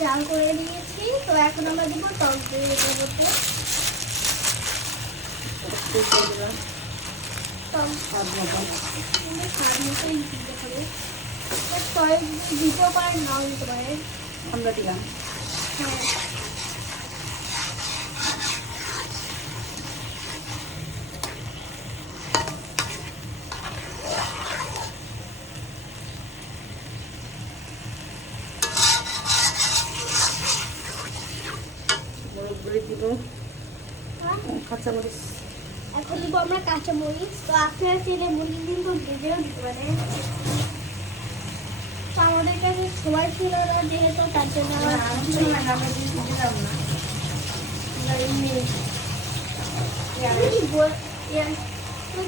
জাল করে নিয়েছি তো এখন আমরা দিব টক দই এটার মধ্যে। দিতে পারেন নাও দিতে পারেন আমরা দিলাম। হ্যাঁ। মরিচ গুঁড়ি দিব। হ্যাঁ। কাঁচা মরিচ এখন দিব আমরা কাঁচা মরিচ তো আপনারা চাইলে মুরগি কিন্তু ভেজেও দিতে পারেন। তো আমাদের কাছে সময় ছিল না যেহেতু তার জন্য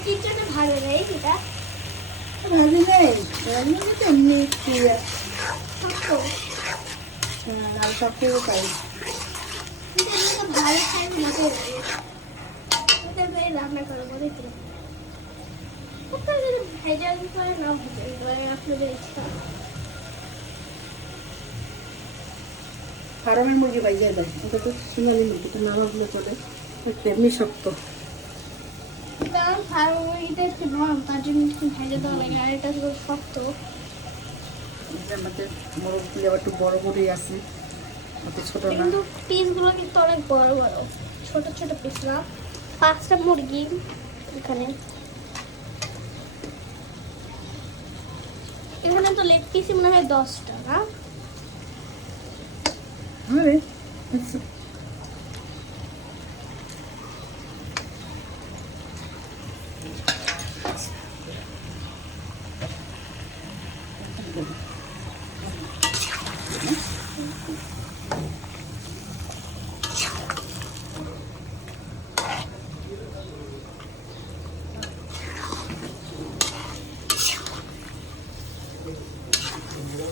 কিচেনে ভালো নেই এটা? ভাজি নেই। এমনি একটু ইয়ে, শক্ত হ্যাঁ, পাই কিন্তু এগুলো তো ভালো খাই মতো এটা দিয়ে রান্না করা না ভেজাল ফার্মের মুরগি যায় ভাই। এটা তো সোনালি মুরগি, তো নাম হলে চলে এমনি শক্ত। কারণ ফার্ম মুরগিটা একটু নরম তার জন্য একটু ভেজে লাগে আর এটা শক্ত আমাদের মোরগগুলি আবার একটু বড় বড়ই আছে। অত ছোট না। কিন্তু পিসগুলো কিন্তু অনেক বড় বড়। ছোট ছোট পিস না। পাঁচটা মুরগি এখানে। এখানে তো লেগ পিসই মনে হয় দশটা না? হ্যাঁ,